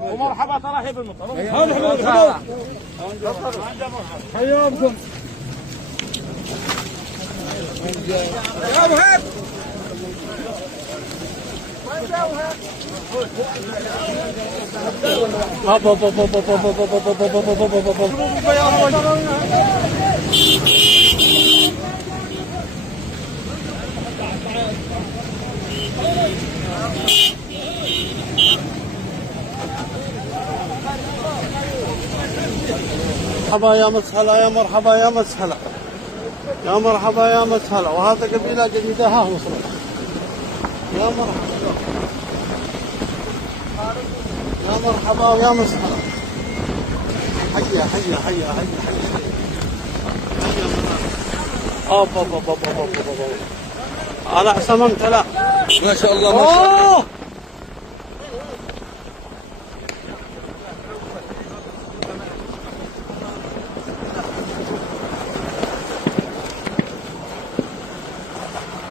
ومرحبا ترحيب بالمطر. حياكم يا ابو هيب. مرحبا يا مسهلا، يا مرحبا يا مسهلا، يا مرحبا يا مسهلا. وهذا قبيلة جديدة ها وصلت. يا مرحبا يا مرحبا يا مسهلا. حيا حيا حيا حيا حيا. أوب أوب أوب أوب أوب أوب. أنا عصممت لا. ما شاء الله ما شاء الله.